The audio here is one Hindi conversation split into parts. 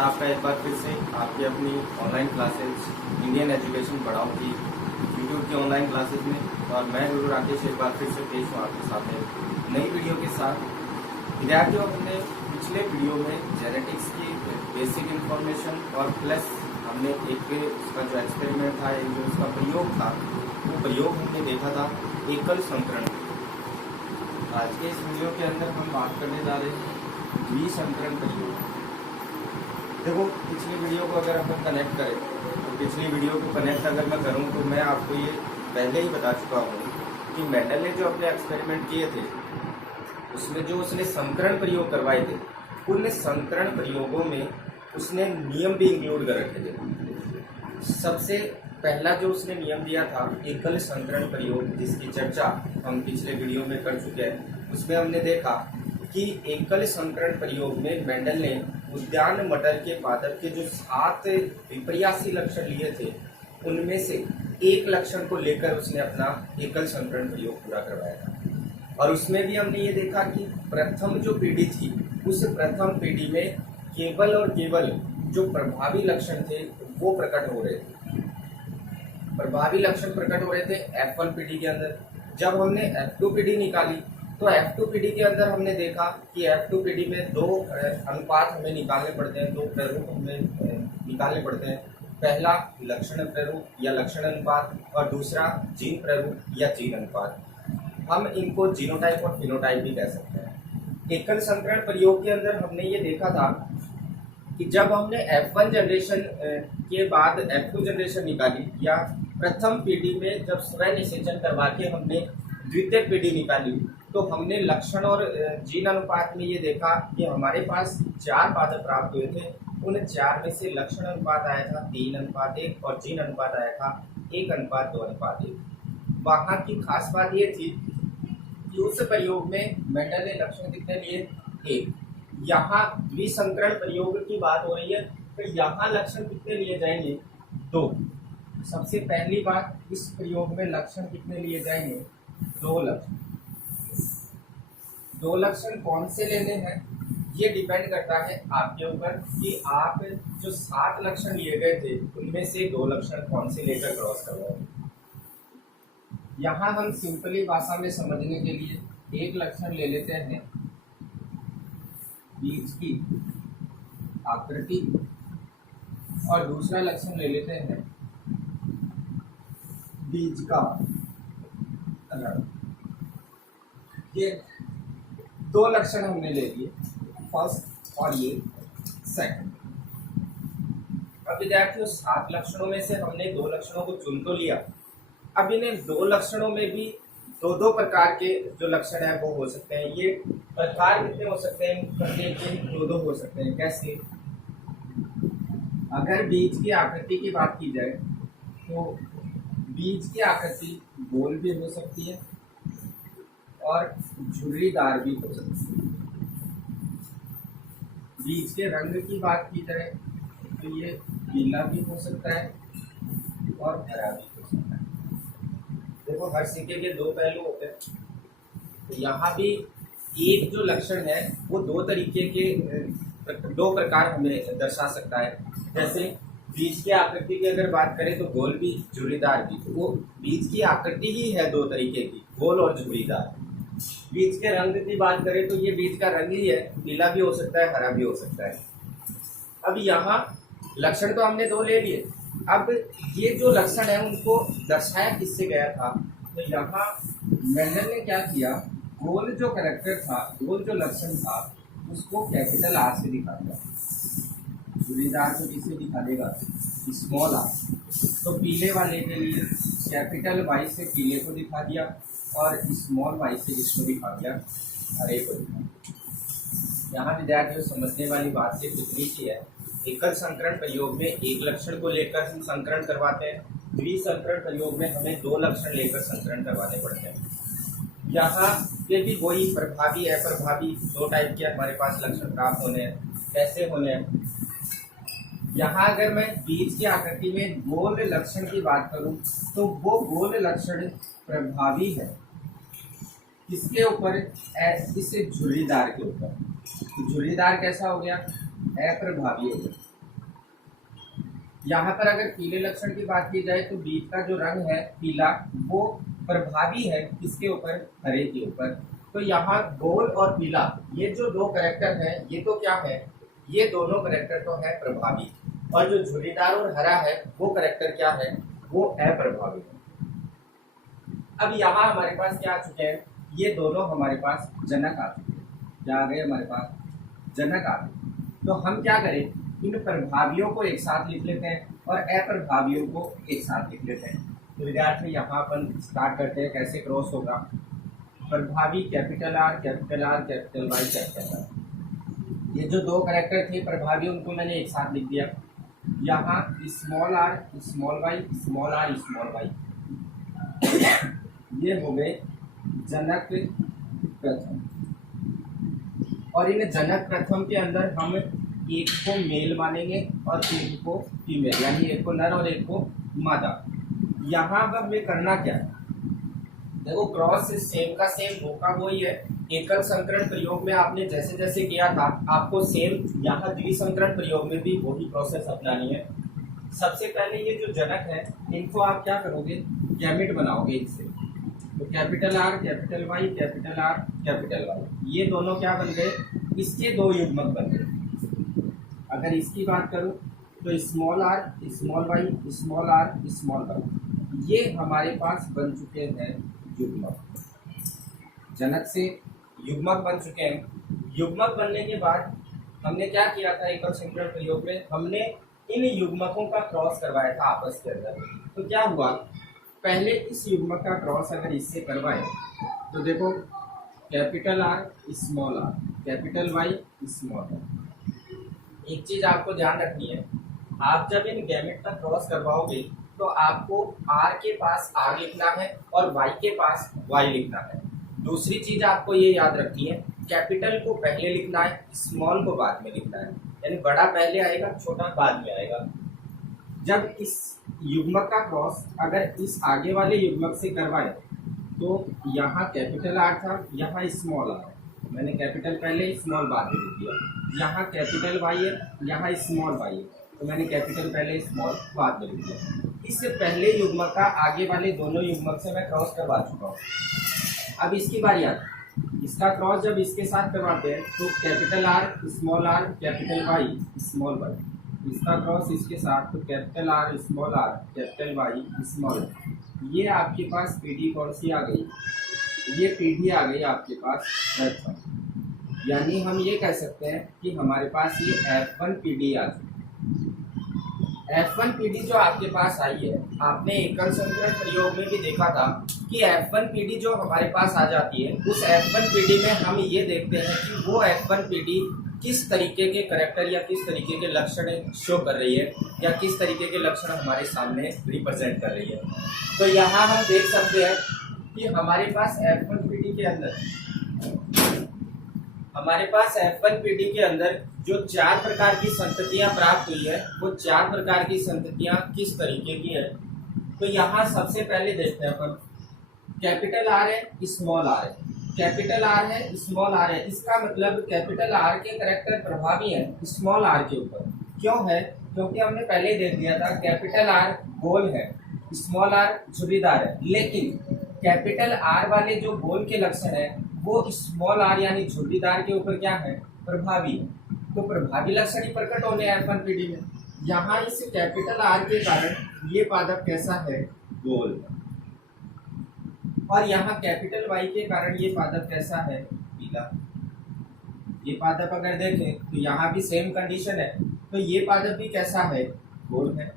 है आपका एक बार फिर से आपकी अपनी ऑनलाइन क्लासेस इंडियन एजुकेशन पढ़ाओ की यूट्यूब की ऑनलाइन क्लासेस में। और मैं गुरु राकेश एक बार फिर से पेश हूँ आपके सामने नई वीडियो के साथ। विद्यार्थियों, हमने पिछले वीडियो में जेनेटिक्स की बेसिक इन्फॉर्मेशन और प्लस हमने एक उसका जो एक्सपेरिमेंट था, एक जो उसका प्रयोग था, वो प्रयोग हमने देखा था एकल संकरण। आज के इस वीडियो के अंदर हम बात करने जा रहे हैं द्विसंकरण प्रयोग। देखो, पिछली वीडियो को अगर अपन कनेक्ट करें तो पिछली वीडियो को कनेक्ट अगर मैं करूं तो मैं आपको ये पहले ही बता चुका हूं कि मेंडल ने जो अपने एक्सपेरिमेंट किए थे उसमें जो उसने संकरण प्रयोग करवाए थे, उन संकरण प्रयोगों में उसने नियम भी इंक्लूड कर रखे थे। सबसे पहला जो उसने नियम दिया था एकल संकरण प्रयोग, जिसकी चर्चा हम पिछले वीडियो में कर चुके हैं। उसमें हमने देखा कि एकल संकरण प्रयोग में मेंडल ने उद्यान मटर के पादप के जो 7 विपर्यासी लक्षण लिए थे, उनमें से एक लक्षण को लेकर उसने अपना एकल संकरण प्रयोग पूरा करवाया था। और उसमें भी हमने ये देखा कि प्रथम जो पीढ़ी थी, उस प्रथम पीढ़ी में केवल और केवल जो प्रभावी लक्षण थे वो प्रकट हो रहे थे। प्रभावी लक्षण प्रकट हो रहे थे F1 पीढ़ी के अंदर। जब हमने F2 पीढ़ी निकाली तो F2 पीढ़ी के अंदर हमने देखा कि F2 पीढ़ी में 2 अनुपात हमें निकालने पड़ते हैं, 2 प्रारूप हमें निकालने पड़ते हैं। पहला लक्षण प्रारूप या लक्षण अनुपात और दूसरा जीन प्रारूप या जीन अनुपात। हम इनको जीनोटाइप और फिनोटाइप भी कह सकते हैं। एकल संकरण प्रयोग के अंदर हमने ये देखा था कि जब हमने F1 जनरेशन के बाद F2 जनरेशन निकाली, या प्रथम पीढ़ी में जब स्वयं निषेचन करवा के हमने द्वितीय पीढ़ी निकाली, तो हमने लक्षण और जीन अनुपात में ये देखा कि हमारे पास 4 पादप प्राप्त हुए थे। उन 4 में से लक्षण अनुपात आया था 3:1 और जीन अनुपात आया था 1:2:1। वहाँ की खास बात ये थी कि उस प्रयोग में मेंडल ने लक्षण कितने लिए? 1। यहाँ द्विसंकरण प्रयोग की बात हो रही है तो यहाँ लक्षण कितने लिए जाएंगे? 2। सबसे पहली बात, इस प्रयोग में लक्षण कितने लिए जाएंगे? 2 लक्षण। 2 लक्षण कौन से लेने हैं ये डिपेंड करता है आपके ऊपर कि आप जो 7 लक्षण लिए गए थे उनमें से 2 लक्षण कौन से लेकर क्रॉस करवाओगे। यहाँ हम सिंपली भाषा में समझने के लिए एक लक्षण ले लेते हैं बीज की आकृति, और दूसरा लक्षण ले लेते हैं बीज का रंग। ये 2 लक्षण हमने ले लिए, फर्स्ट और ये सेकंड। अब विद्यार्थियों, 7 लक्षणों में से हमने 2 लक्षणों को चुन तो लिया। अब इन्हें 2 लक्षणों में भी 2 प्रकार के जो लक्षण है वो हो सकते हैं। ये प्रकार कितने हो सकते हैं? प्रत्येक के 2 हो सकते हैं। कैसे? अगर बीज की आकृति की बात की जाए तो बीज की आकृति गोल भी हो सकती है और झुर्रीदार भी हो सकती है। बीज के रंग की बात की जाए तो ये पीला भी हो सकता है और हरा भी हो सकता है। देखो, हर सिक्के के 2 पहलू होते हैं, तो यहाँ भी एक जो लक्षण है वो 2 तरीके के 2 प्रकार हमें दर्शा सकता है। जैसे बीज की आकृति की अगर बात करें तो गोल भी झुर्रीदार भी, वो बीज की आकृति ही है 2 तरीके की, गोल और झुर्रीदार। बीज के रंग की बात करें तो ये बीज का रंग ही है, पीला भी हो सकता है, हरा भी हो सकता है। अब यहाँ लक्षण तो हमने 2 ले लिए। अब ये जो लक्षण है उनको दर्शाया किससे गया था? तो यहाँ मेंडल ने क्या किया, गोल जो कैरेक्टर था, गोल जो लक्षण था, उसको कैपिटल R से दिखा दिया। झुर्रीदार को किससे दिखा देगा? Small r। तो पीले वाले के लिए कैपिटल Y से पीले को दिखा दिया और स्मॉल y से इसको दिखा दिया, हरे को दिखा दिया। यहाँ विद्यार्थियों, समझने वाली बात सिर्फ इतनी सी है, एकल संकरण प्रयोग में एक लक्षण को लेकर हम संकरण करवाते हैं, द्विसंकरण प्रयोग में हमें 2 लक्षण लेकर संकरण करवाने पड़ते हैं। यहाँ पे भी वही प्रभावी अप्रभावी 2 टाइप के हमारे पास लक्षण प्राप्त होने हैं। कैसे होने हैं? यहाँ अगर मैं बीज की आकृति में गोल लक्षण की बात करूं तो वो गोल लक्षण प्रभावी है किसके ऊपर? इस झुर्रीदार के ऊपर। तो झुर्रीदार कैसा हो गया? अप्रभावी हो गया। यहाँ पर अगर पीले लक्षण की बात की जाए तो बीच का जो रंग है पीला वो प्रभावी है किसके ऊपर, हरे के ऊपर। तो यहाँ गोल और पीला ये जो दो कैरेक्टर हैं ये तो क्या है, ये दोनों कैरेक्टर तो है प्रभावी, और जो झुर्रीदार और हरा है वो कैरेक्टर क्या है, वो अप्रभावी है। अब यहाँ हमारे पास क्या आ चुके हैं, ये दोनों हमारे पास जनक आ चुके हैं। क्या आ गए हमारे पास, जनक आ गए। तो हम क्या करें, इन प्रभावियों को एक साथ लिख लेते हैं और अप्रभावियों को एक साथ लिख लेते हैं। तो विद्यार्थी यहाँ अपन स्टार्ट करते हैं, कैसे क्रॉस होगा। प्रभावी capital R capital R capital Y capital R, ये जो दो कैरेक्टर थे प्रभावी उनको मैंने एक साथ लिख दिया। यहाँ small R small Y small R small Y, ये हो गए जनक प्रथम। और इन जनक प्रथम के अंदर हम एक को मेल मानेंगे और एक को फीमेल, यानी एक को नर और एक को मादा। यहाँ अब हमें करना क्या है, देखो क्रॉस सेम का सेम होगा वही है। एकल संकरण प्रयोग में आपने जैसे जैसे किया था आपको सेम यहाँ द्विसंकरण प्रयोग में भी वही प्रोसेस अपनानी है। सबसे पहले ये जो जनक है इनको आप क्या करोगे, गैमेट बनाओगे इनसे। तो capital R capital Y capital R capital Y, ये दोनों क्या बन गए, इसके दो युग्मक बन गए। अगर इसकी बात करूं तो small R small Y small R small Y, ये हमारे पास बन चुके हैं युग्मक। जनक से युग्मक बन चुके हैं। युग्मक बनने के बाद हमने क्या किया था, एकल संकरण प्रयोग में हमने इन युग्मकों का क्रॉस करवाया था आपस के अंदर। तो क्या हुआ, पहले इस युग्मक का क्रॉस अगर इससे करवाए तो देखो capital R small R capital Y small Y. एक चीज आपको ध्यान रखनी है, आप जब इन गैमेट का क्रॉस करवाओगे तो आपको आर के पास आर लिखना है और वाई के पास वाई लिखना है। दूसरी चीज आपको ये याद रखनी है, कैपिटल को पहले लिखना है, स्मॉल को बाद में लिखना है, यानी बड़ा पहले आएगा छोटा बाद में आएगा। जब इस युग्मक का क्रॉस अगर इस आगे वाले युग्मक से करवाए तो यहाँ कैपिटल आर था, यहाँ स्मॉल आर, मैंने कैपिटल पहले स्मॉल बाद में लिख दिया। यहाँ कैपिटल वाई है, यहाँ स्मॉल वाई है, तो मैंने कैपिटल पहले स्मॉल बाद में लिख दिया। इससे पहले युग्मक का आगे वाले दोनों युग्मक से मैं क्रॉस करवा चुका हूँ। अब इसकी बारी आती है, इसका क्रॉस जब इसके साथ करवाते हैं तो capital R capital Y small Y, इसका क्रॉस इसके साथ तो capital R capital Y small. ये आपके पास पीडी कौन सी आ गई, ये पीडी आ गई आपके पास F1, यानी हम ये कह सकते हैं कि हमारे पास ये F1 पीडी आ चुकी है। F1 पीडी जो आपके पास आई है, आपने एकल संकरण प्रयोग में भी देखा था कि F1 पीडी जो हमारे पास आ जाती है, उस F1 पीडी में हम ये देखते हैं कि वो F1 पीडी किस तरीके के करैक्टर या किस तरीके के लक्षण शो कर रही है या किस तरीके के लक्षण हमारे सामने रिप्रेजेंट कर रही है। तो यहाँ हम देख सकते हैं कि हमारे पास F1 पीडी के अंदर जो 4 प्रकार की संततियां प्राप्त हुई है, वो 4 प्रकार की संततियां किस तरीके की है। तो यहाँ सबसे पहले देखते हैं अपन, कैपिटल आर है स्मॉल आर है, कैपिटल आर है स्मॉल आर है, इसका मतलब कैपिटल आर के करैक्टर प्रभावी है स्मॉल आर के ऊपर। क्यों है, क्योंकि हमने पहले देख दिया था कैपिटल आर गोल है, स्मॉल आर झुर्रीदार है, लेकिन कैपिटल आर वाले जो गोल के लक्षण है वो स्मॉल आर यानी झुर्रीदार के ऊपर क्या है, प्रभावी है। तो प्रभावी लक्षण ही प्रकट होने F1 पीडी में। यहाँ इस कैपिटल आर के कारण ये पादप कैसा है, गोल, और यहाँ कैपिटल वाई के कारण ये पादप कैसा है, पीला। ये पादप अगर देखें तो यहाँ भी सेम कंडीशन है, तो ये पादप भी कैसा है, गोल है,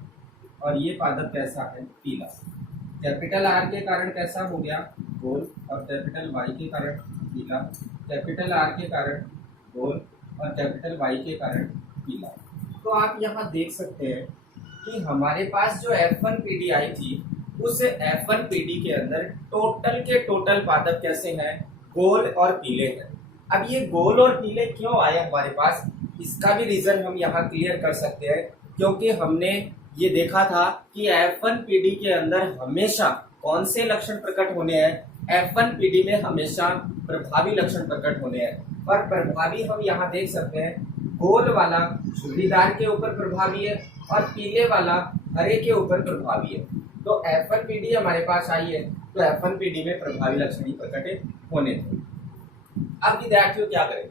और ये पादप कैसा है, पीला। कैपिटल आर के कारण कैसा हो गया, गोल, और कैपिटल वाई के कारण पीला, कैपिटल आर के कारण गोल और कैपिटल वाई के कारण पीला। तो आप यहाँ देख सकते हैं कि हमारे पास जो F1 पीडी आई थी, उस F1 पीडी के अंदर टोटल के टोटल पादप कैसे हैं, गोल और पीले हैं। अब ये गोल और पीले क्यों आए हमारे पास, इसका भी रीजन हम यहाँ क्लियर कर सकते हैं, क्योंकि हमने ये देखा था कि F1 पीडी के अंदर हमेशा कौन से लक्षण प्रकट होने हैं, F1 पीडी में हमेशा प्रभावी लक्षण प्रकट होने हैं। और प्रभावी हम यहाँ देख सकते हैं, गोल वाला झुर्रीदार के ऊपर प्रभावी है और पीले वाला हरे के ऊपर प्रभावी है। तो F1PD हमारे पास आई है, तो F1PD में प्रभावी लक्षण ही प्रकट होने थे। अब विद्यार्थियों क्या करें,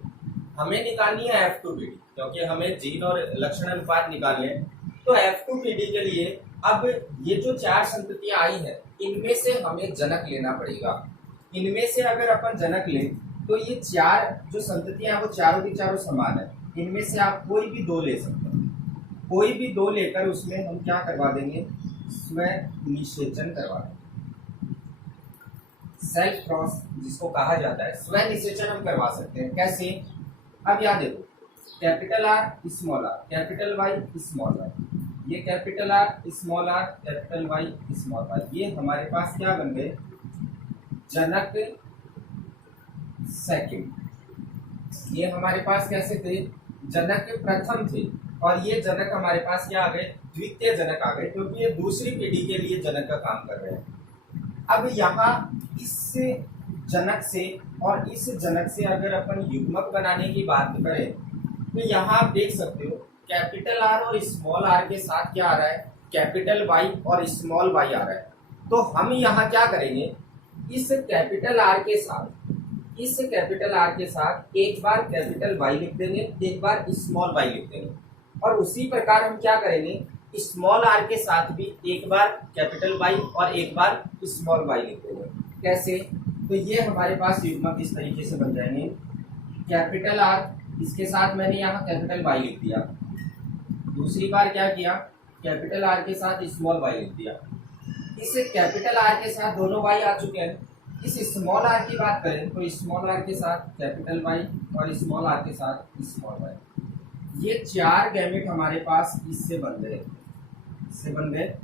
हमें निकालनी है F2PD, क्योंकि हमें जीन और लक्षण अनुपात निकालने हैं। तो F2PD के लिए अब ये जो 4 संततियां आई है, इनमें से हमें जनक लेना पड़ेगा। इनमें से अगर अपन जनक लें तो ये 4 जो संततियां हैं वो चारों की चारों समान है। इनमें से आप कोई भी 2 ले सकते हैं, कोई भी 2 लेकर उसमें हम क्या करवा देंगे, स्व निषेचन करवा देंगे। सेल्फ क्रॉस जिसको कहा जाता है, स्व निषेचन हम करवा सकते हैं। कैसे, अब याद देखो, capital R small R, capital Y small Y, ये capital R small R, capital Y small Y, ये हमारे पास क्या बन गए, जनक सेकंड। ये हमारे पास कैसे थे, जनक प्रथम थे, और ये जनक हमारे पास क्या आ गए, द्वितीय जनक आ गए, क्योंकि ये दूसरी पीढ़ी के लिए जनक का काम कर रहे हैं। अब यहाँ इस जनक से और इस जनक से अगर अपन युग्मक बनाने की बात करें तो यहाँ आप देख सकते हो कैपिटल आर और स्मॉल आर के साथ क्या आ रहा है, कैपिटल वाई और स्मॉल वाई आ रहा है। तो हम यहाँ क्या करेंगे, इस कैपिटल आर के साथ, इस कैपिटल आर के साथ एक बार कैपिटल वाई लिख देंगे, एक बार स्मॉल वाई लिख देंगे, और उसी प्रकार हम क्या करेंगे, स्मॉल आर के साथ भी एक बार कैपिटल वाई और एक बार स्मॉल वाई लिख देंगे। कैसे, तो ये हमारे पास युग्मक इस तरीके से बन जाएंगे, कैपिटल आर, इसके साथ मैंने यहाँ कैपिटल वाई लिख दिया, दूसरी बार क्या किया, कैपिटल आर के साथ स्मॉल वाई लिख दिया। इस कैपिटल आर के साथ दोनों वाई आ चुके हैं। इस स्मॉल आर की बात करें तो स्मॉल आर के साथ कैपिटल वाई और स्मॉल आर के साथ स्मॉल वाई, ये 4 गैमेट हमारे पास इससे बन गए, इससे बन गए।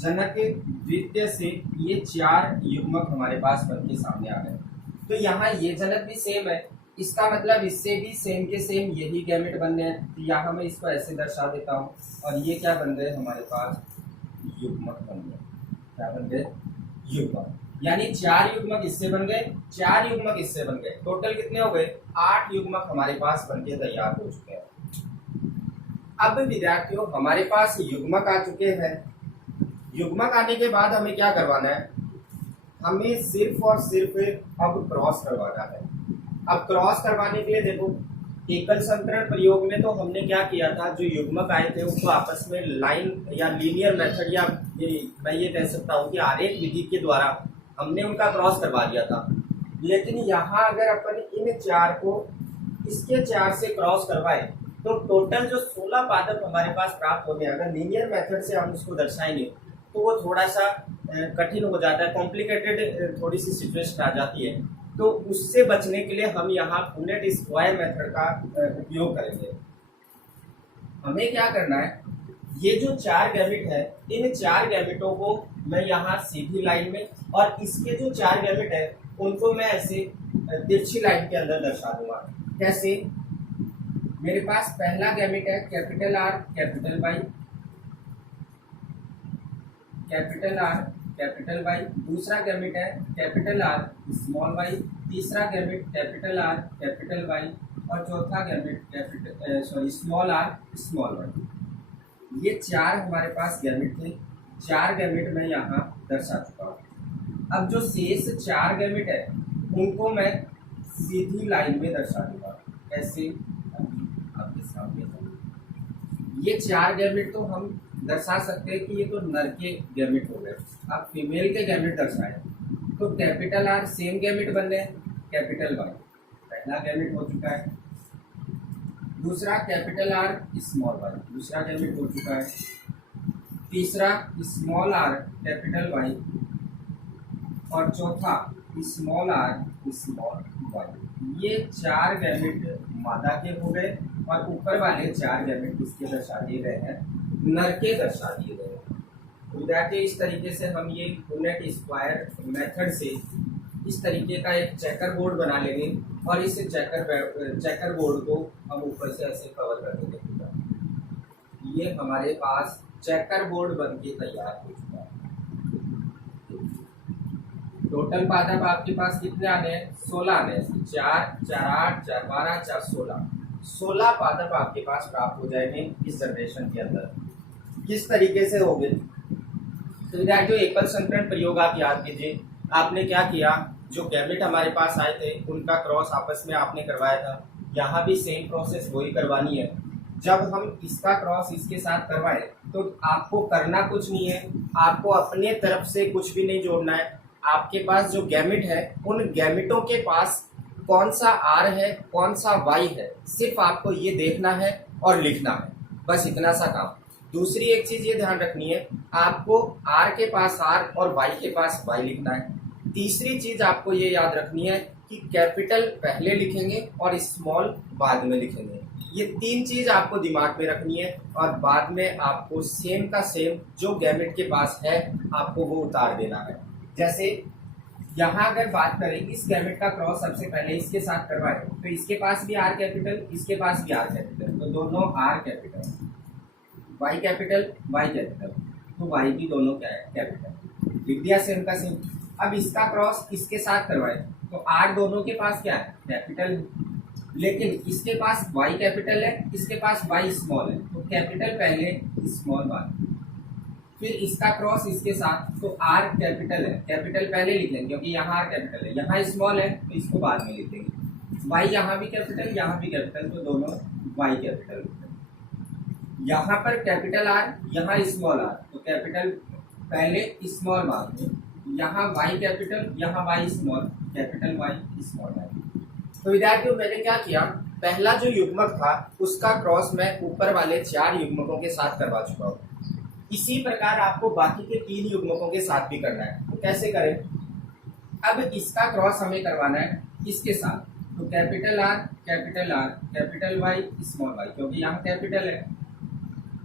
जनक द्वितीय से ये 4 युग्मक हमारे पास बन के सामने आ गए। तो यहाँ ये जनक भी सेम है, इसका मतलब इससे भी सेम के सेम यही गैमेट बन गए। तो यहाँ मैं इसको ऐसे दर्शा देता हूँ, और ये क्या बन गए हमारे पास, युग्मक बन गए। क्या बन गए, युग्मक, यानी 4 युग्मक इससे बन गए, 4 युग्मक इससे बन गए, टोटल कितने हो गए, 8 युग्मक हमारे पास बनके तैयार हो चुके हैं। अब विद्यार्थियों हमारे पास युग्मक आ चुके हैं। युग्मक आने के बाद हमें क्या करवाना है, हमें सिर्फ और सिर्फ अब क्रॉस करवाना है। अब क्रॉस करवाने के लिए देखो, एकल संकरण प्रयोग में तो हमने क्या किया था, जो युग्मक आए थे उनको आपस में लाइन या लीनियर मेथड, या मैं ये कह सकता हूँ कि आरेख विधि के द्वारा हमने उनका क्रॉस करवा दिया था। लेकिन यहाँ अगर अपन इन 4 को इसके 4 से क्रॉस करवाए तो टोटल जो 16 पादप हमारे पास प्राप्त होंगे। अगर लीनियर मेथड से हम उसको दर्शाएंगे तो वो थोड़ा सा कठिन हो जाता है, कॉम्प्लिकेटेड थोड़ी सी सिचुएशन आ जाती है। तो उससे बचने के लिए हम यहाँ पुनेट स्क्वायर मेथड का उपयोग करेंगे। हमें क्या करना है, ये जो 4 गैमेट है, इन 4 गैमेटों को मैं यहाँ सीधी लाइन में, और इसके जो 4 गैमेट है उनको मैं ऐसे तिरछी लाइन के अंदर दर्शा दूंगा। कैसे, मेरे पास पहला गैमेट है capital R capital Y, capital R capital Y, दूसरा गैमेट है कैपिटल आर स्मॉल वाई, तीसरा gamete capital R capital Y, और चौथा gamete capital small R small Y. ये 4 हमारे पास गैमेट थे, 4 गैमेट मैं यहाँ दर्शा चुका हूँ। अब जो शेष 4 गैमेट है उनको मैं सीधी लाइन में दर्शा दूंगा। कैसे, आपके सामने ये 4 गैमेट तो हम दर्शा सकते हैं कि ये तो नर के गैमेट हो गए। अब फीमेल के गैमेट दर्शाए तो कैपिटल आर सेम गैमेट बन गए, कैपिटल वाई पहला गैमेट हो चुका है, दूसरा कैपिटल आर स्मॉल वाई दूसरा गैमेट हो चुका है, तीसरा स्मॉल आर कैपिटल वाई, और चौथा स्मॉल आर स्मॉल वाई। ये 4 गैमेट मादा के हो गए, और ऊपर वाले 4 गैमेट किसके दर्शा दिए गए हैं, नर के दर्शा दिए गए हैं। विद्यार्थी इस तरीके से हम ये पुनेट स्क्वायर मेथड से इस तरीके का एक चेकर बोर्ड बना लेंगे, और इस चेकर बोर्ड को हम ऊपर से ऐसे कवर कर देंगे। ये हमारे पास चेकर बोर्ड बन के तैयार हो चुका है। टोटल पादप आपके पास कितने आने हैं, 16 आने हैं, 4 4 8 4 12 4 16 पादप आपके पास प्राप्त हो जाएंगे इस जनरेशन के अंदर। किस तरीके से होंगे। तो विद्यार्थियों एक बार संकरण प्रयोग आप याद कीजिए। आपने क्या किया, जो गैमेट हमारे पास आए थे उनका क्रॉस आपस में आपने करवाया था। यहाँ भी सेम प्रोसेस वही करवानी है। जब हम इसका क्रॉस इसके साथ करवाए तो आपको करना कुछ नहीं है, आपको अपने तरफ से कुछ भी नहीं जोड़ना है। आपके पास जो गैमेट है उन गैमेटों के पास कौन सा आर है कौन सा वाई है, सिर्फ आपको ये देखना है और लिखना है, बस इतना सा काम। दूसरी एक चीज ये ध्यान रखनी है, आपको आर के पास आर और वाई के पास वाई लिखना है। तीसरी चीज आपको ये याद रखनी है कि कैपिटल पहले लिखेंगे और स्मॉल बाद में लिखेंगे। ये तीन चीज आपको दिमाग में रखनी है और बाद में आपको सेम का सेम जो गैमेट के पास है आपको वो उतार देना है। जैसे यहाँ अगर बात करें, इस गैमेट का क्रॉस सबसे पहले इसके साथ करवाए तो इसके पास भी आर कैपिटल, इसके पास भी आर कैपिटल, तो दोनों R capital, Y capital Y capital, तो वाई भी दोनों क्या है कैपिटल, लिख दिया सेम का सेम। अब इसका क्रॉस इसके साथ करवाए तो आर दोनों के पास क्या है कैपिटल है, लेकिन इसके पास वाई कैपिटल है इसके पास वाई स्मॉल है, तो कैपिटल पहले स्मॉल बाद। फिर इसका क्रॉस इसके साथ तो आर कैपिटल है, कैपिटल पहले लिख लेंगे क्योंकि यहाँ आर कैपिटल है, यहाँ स्मॉल है तो इसको बाद में लिख देंगे। वाई यहाँ भी कैपिटल यहाँ भी कैपिटल, तो दोनों वाई कैपिटल। यहाँ पर कैपिटल आर यहाँ स्मॉल आर, तो कैपिटल पहले स्मॉल बाद में। यहाँ वाई कैपिटल यहाँ Y small, capital Y small Y. तो विद्यार्थियों मैंने क्या किया, पहला जो युग्मक था उसका क्रॉस मैं ऊपर वाले 4 युग्मकों के साथ करवा चुका हूँ। इसी प्रकार आपको बाकी के 3 युग्मकों के साथ भी करना है। तो कैसे करें, अब इसका क्रॉस हमें करवाना है इसके साथ, तो capital R capital Y small Y, क्योंकि यहाँ कैपिटल है,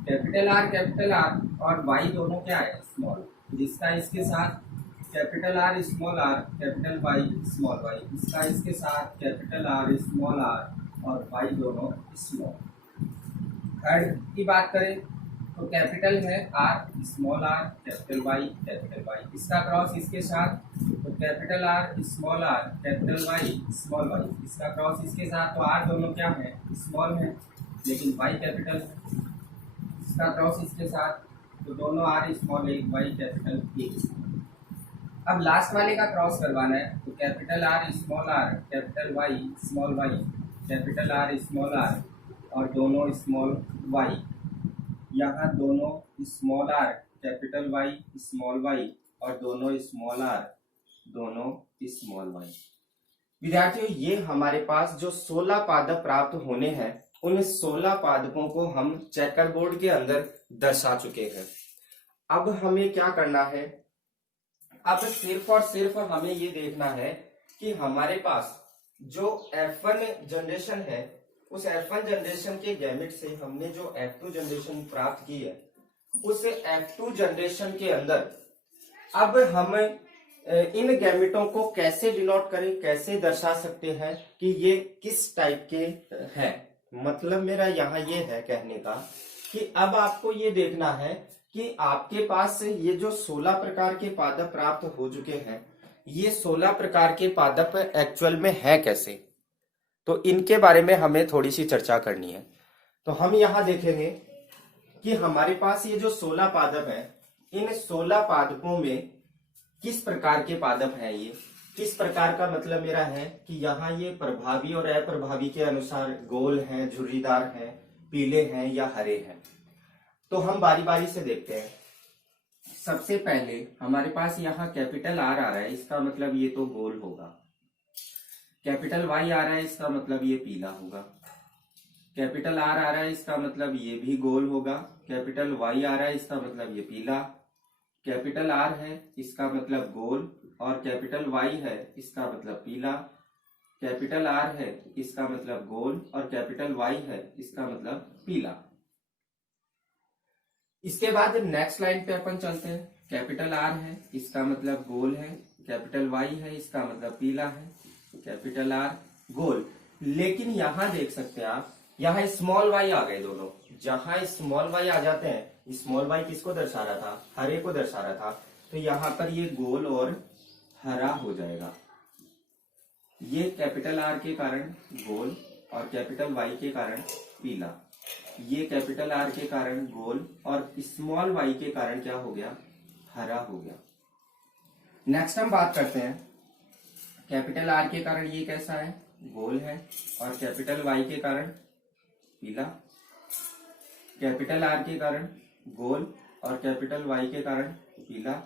कैपिटल आर और वाई दोनों क्या है स्मॉल, जिसका इसके साथ capital R small R capital Y small Y, इसका इसके साथ कैपिटल आर स्मॉल आर और वाई दोनों स्मॉल। थर्ड की बात करें तो कैपिटल है R small R capital Y, इसका क्रॉस इसके साथ, तो capital R small R capital Y small Y, इसका क्रॉस इसके साथ, तो आर दोनों क्या है स्मॉल है लेकिन वाई कैपिटल है, इसका क्रॉस इसके साथ, तो दोनों आर स्मॉल एक वाई कैपिटल एक स्मॉल। अब लास्ट वाले का क्रॉस करवाना है, तो capital R small R capital Y small Y, capital R small R और दोनों स्मॉल वाई, यहाँ दोनों small R capital Y small Y और दोनों स्मॉल आर दोनों स्मॉल वाई। विद्यार्थियों ये हमारे पास जो 16 पादप प्राप्त होने हैं उन 16 पादपों को हम चेकर बोर्ड के अंदर दर्शा चुके हैं। अब हमें क्या करना है, अब सिर्फ और सिर्फ हमें ये देखना है कि हमारे पास जो F1 जनरेशन है उस F1 जनरेशन के गैमेट से हमने जो F2 जनरेशन प्राप्त की है उस F2 जनरेशन के अंदर अब हम इन गैमेटों को कैसे डिनोट करें, कैसे दर्शा सकते हैं कि ये किस टाइप के हैं। मतलब मेरा यहाँ ये है कहने का कि अब आपको ये देखना है कि आपके पास ये जो 16 प्रकार के पादप प्राप्त हो चुके हैं, ये 16 प्रकार के पादप एक्चुअल में है कैसे, तो इनके बारे में हमें थोड़ी सी चर्चा करनी है। तो हम यहाँ देखेंगे कि हमारे पास ये जो 16 पादप हैं, इन 16 पादपों में किस प्रकार के पादप हैं। ये किस प्रकार का मतलब मेरा है कि यहाँ ये प्रभावी और अप्रभावी के अनुसार गोल हैं, झुर्रीदार हैं, पीले हैं या हरे हैं। तो हम बारी बारी से देखते हैं। सबसे पहले हमारे पास यहाँ कैपिटल आर आ रहा है, इसका मतलब ये तो गोल होगा। कैपिटल वाई आ रहा है, इसका मतलब ये पीला होगा। कैपिटल आर आ रहा है, इसका मतलब ये भी गोल होगा। कैपिटल वाई आ रहा है, इसका मतलब ये पीला। कैपिटल आर है, इसका मतलब गोल, और कैपिटल वाई है, इसका मतलब पीला। कैपिटल आर है, इसका मतलब गोल, और कैपिटल वाई है, इसका मतलब पीला। इसके बाद नेक्स्ट लाइन पे अपन चलते हैं। कैपिटल आर है, इसका मतलब गोल है। कैपिटल वाई है, इसका मतलब पीला है। कैपिटल आर गोल, लेकिन यहां देख सकते हैं आप, यहाँ स्मॉल वाई आ गए दोनों। जहां स्मॉल वाई आ जाते हैं, स्मॉल वाई किसको दर्शा रहा था, हरे को दर्शा रहा था, तो यहाँ पर ये गोल और हरा हो जाएगा। ये कैपिटल आर के कारण गोल और कैपिटल वाई के कारण पीला। ये कैपिटल आर के कारण गोल और स्मॉल वाई के कारण क्या हो गया, हरा हो गया। नेक्स्ट हम बात करते हैं, कैपिटल आर के कारण ये कैसा है, गोल है, और कैपिटल वाई के कारण पीला। कैपिटल आर के कारण गोल और कैपिटल वाई के कारण पीला।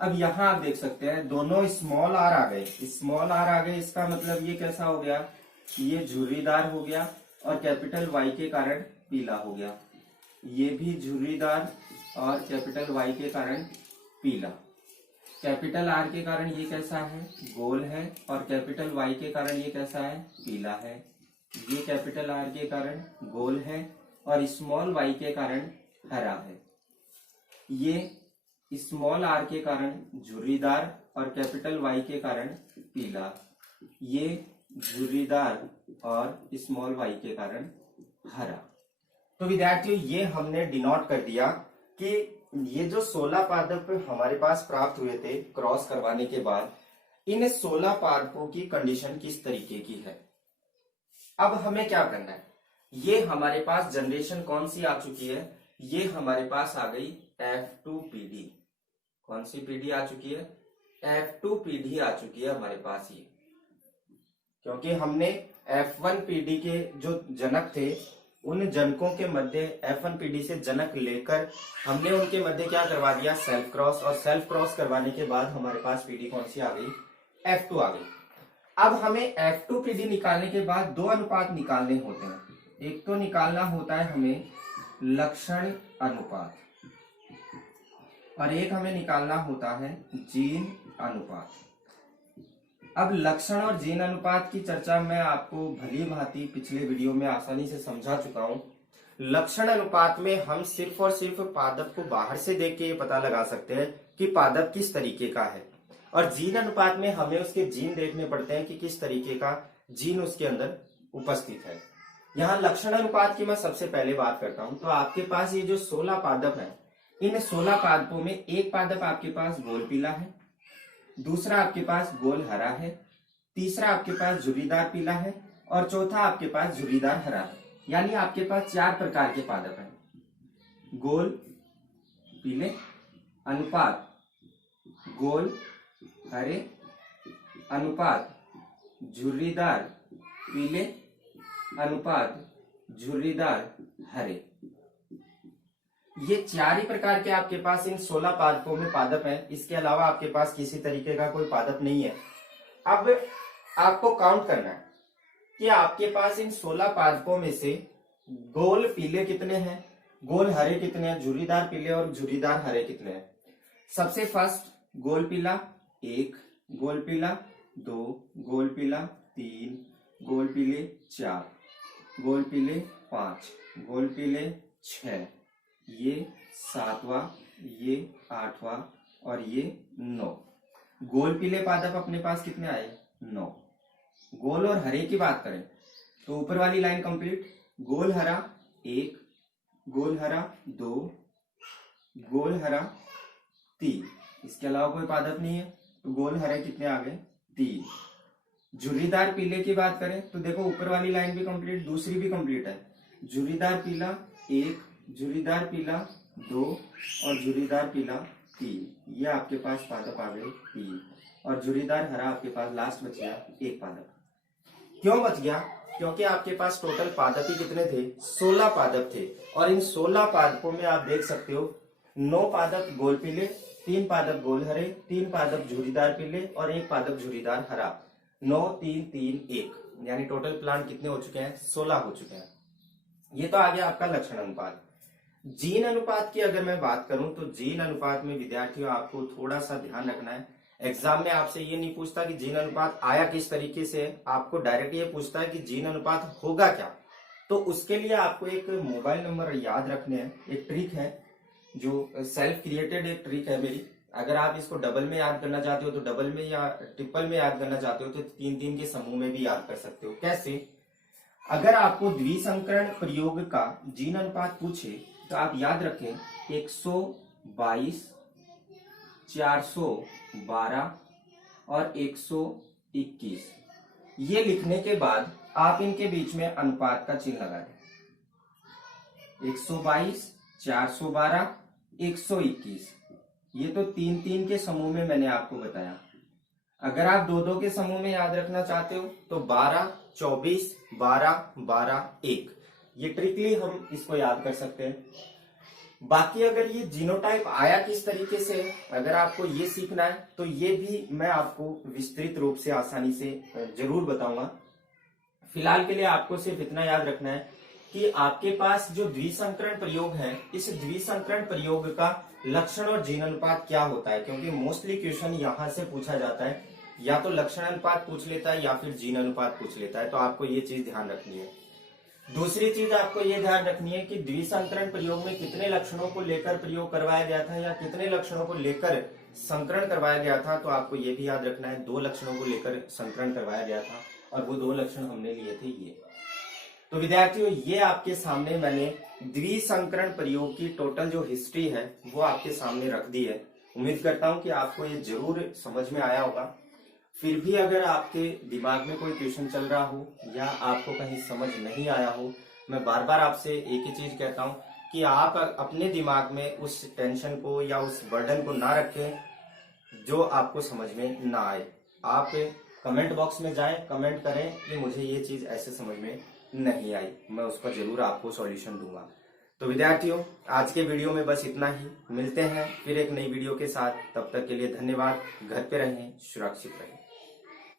अब यहां आप देख सकते हैं दोनों स्मॉल आर आ गए, स्मॉल आर आ गए, इसका मतलब ये कैसा हो गया, ये झुर्रीदार हो गया और कैपिटल वाई के कारण पीला हो गया। ये भी झुर्रीदार और कैपिटल वाई के कारण पीला। कैपिटल आर के कारण ये कैसा है, गोल है, और कैपिटल वाई के कारण ये कैसा है, पीला है। ये कैपिटल आर के कारण गोल है और स्मॉल वाई के कारण हरा है। ये स्मॉल आर के कारण झुर्रीदार और कैपिटल वाई के कारण पीला। ये झुर्रीदार और स्मॉल वाई के कारण हरा। तो विद्यार्थियों ये हमने डिनोट कर दिया कि ये जो 16 पादप हमारे पास प्राप्त हुए थे क्रॉस करवाने के बाद, इन 16 पादपों की कंडीशन किस तरीके की है। अब हमें क्या करना है, ये हमारे पास जनरेशन कौन सी आ चुकी है, ये हमारे पास आ गई F2PD। कौन सी पीढ़ी आ चुकी है, F2 पीढ़ी आ चुकी है हमारे पास ये, क्योंकि हमने F1 पीढ़ी के जो जनक थे उन जनकों के मध्य F1 पीढ़ी से जनक लेकर हमने उनके मध्य क्या करवा दिया, सेल्फ क्रॉस, और सेल्फ क्रॉस करवाने के बाद हमारे पास पीढ़ी कौन सी आ गई, F2 आ गई। अब हमें F2 पीढ़ी निकालने के बाद दो अनुपात निकालने होते हैं। एक तो निकालना होता है हमें लक्षण अनुपात और एक हमें निकालना होता है जीन अनुपात। अब लक्षण और जीन अनुपात की चर्चा मैं आपको भली भांति पिछले वीडियो में आसानी से समझा चुका हूं। लक्षण अनुपात में हम सिर्फ और सिर्फ पादप को बाहर से देख के ये पता लगा सकते हैं कि पादप किस तरीके का है, और जीन अनुपात में हमें उसके जीन देखने पड़ते हैं कि किस तरीके का जीन उसके अंदर उपस्थित है। यहाँ लक्षण अनुपात की मैं सबसे पहले बात करता हूं। तो आपके पास ये जो 16 पादप है, इन 16 पादपों में एक पादप आपके पास गोल पीला है, दूसरा आपके पास गोल हरा है, तीसरा आपके पास झुर्रीदार पीला है और चौथा आपके पास झुर्रीदार हरा है। यानी आपके पास 4 प्रकार के पादप हैं। गोल पीले अनुपात गोल हरे अनुपात झुर्रीदार पीले अनुपात झुर्रीदार हरे। ये 4 ही प्रकार के आपके पास इन 16 पादपों में पादप हैं। इसके अलावा आपके पास किसी तरीके का कोई पादप नहीं है। अब आपको काउंट करना है कि आपके पास इन 16 पादपों में से गोल पीले कितने हैं, गोल हरे कितने हैं, झुर्रीदार पीले और झुर्रीदार हरे कितने हैं। सबसे फर्स्ट गोल पीला 1, गोल पीला 2, गोल पीला 3, गोल पीले 4, गोल पीले 5, गोल पीले 6, ये 7वां, ये 8वां और ये 9। गोल पीले पादप अपने पास कितने आए, 9। गोल और हरे की बात करें तो ऊपर वाली लाइन कंप्लीट। गोल हरा 1, गोल हरा 2, गोल हरा 3, इसके अलावा कोई पादप नहीं है तो गोल हरे कितने आ गए, 3। झुर्रीदार पीले की बात करें तो देखो ऊपर वाली लाइन भी कंप्लीट, दूसरी भी कंप्लीट है। झुर्रीदार पीला 1, झुर्रीदार पीला 2 और झुर्रीदार पीला 3, ये आपके पास पादप आ गए 3। और झुर्रीदार हरा आपके पास लास्ट बच गया 1 पादप। क्यों बच गया, क्योंकि आपके पास टोटल पादप ही कितने थे, 16 पादप थे। और इन 16 पादपों में आप देख सकते हो 9 पादप गोल पीले, 3 पादप गोल हरे, 3 पादप झुर्रीदार पीले और 1 पादप झुर्रीदार हरा। 9 3 3 1 यानी टोटल प्लांट कितने हो चुके हैं, 16 हो चुके हैं। ये तो आ गया आपका लक्षण अनुपात। जीन अनुपात की अगर मैं बात करूं तो जीन अनुपात में विद्यार्थियों आपको थोड़ा सा ध्यान रखना है। एग्जाम में आपसे ये नहीं पूछता कि जीन अनुपात आया किस तरीके से है, आपको डायरेक्ट ये पूछता है कि जीन अनुपात होगा क्या। तो उसके लिए आपको एक मोबाइल नंबर याद रखने हैं। एक ट्रिक है जो सेल्फ क्रिएटेड एक ट्रिक है मेरी। अगर आप इसको डबल में याद करना चाहते हो तो डबल में, या ट्रिपल में याद करना चाहते हो तो 3-3 के समूह में भी याद कर सकते हो। कैसे, अगर आपको द्विसंकरण प्रयोग का जीन अनुपात पूछे तो आप याद रखें 122, 412 और 121। ये लिखने के बाद आप इनके बीच में अनुपात का चिन्ह लगा दें। 122, 412, 121। ये तो 3-3 के समूह में मैंने आपको बताया। अगर आप 2-2 के समूह में याद रखना चाहते हो तो 12, 24, 12, 12, 1। ये ट्रिकली हम इसको याद कर सकते हैं। बाकी अगर ये जीनोटाइप आया किस तरीके से, अगर आपको ये सीखना है तो ये भी मैं आपको विस्तृत रूप से आसानी से जरूर बताऊंगा। फिलहाल के लिए आपको सिर्फ इतना याद रखना है कि आपके पास जो द्विसंकरण प्रयोग है, इस द्विसंकरण प्रयोग का लक्षण और जीन अनुपात क्या होता है, क्योंकि मोस्टली क्वेश्चन यहां से पूछा जाता है, या तो लक्षण अनुपात पूछ लेता है या फिर जीन अनुपात पूछ लेता है। तो आपको ये चीज ध्यान रखनी है। दूसरी चीज आपको ये ध्यान रखनी है कि द्विसंकरण प्रयोग में कितने लक्षणों को लेकर प्रयोग करवाया गया था या कितने लक्षणों को लेकर संकरण करवाया गया था। तो आपको ये भी याद रखना है 2 लक्षणों को लेकर संकरण करवाया गया था और वो 2 लक्षण हमने लिए थे ये। तो विद्यार्थियों, ये आपके सामने मैंने द्विसंकरण प्रयोग की टोटल जो हिस्ट्री है वो आपके सामने रख दी है। उम्मीद करता हूं कि आपको ये जरूर समझ में आया होगा। फिर भी अगर आपके दिमाग में कोई क्वेश्चन चल रहा हो या आपको कहीं समझ नहीं आया हो, मैं बार बार आपसे एक ही चीज कहता हूं कि आप अपने दिमाग में उस टेंशन को या उस बर्डन को ना रखें जो आपको समझ में ना आए। आप कमेंट बॉक्स में जाएं, कमेंट करें कि मुझे ये चीज ऐसे समझ में नहीं आई, मैं उसका जरूर आपको सॉल्यूशन दूंगा। तो विद्यार्थियों, आज के वीडियो में बस इतना ही। मिलते हैं फिर एक नई वीडियो के साथ। तब तक के लिए धन्यवाद। घर पे रहें, सुरक्षित रहें।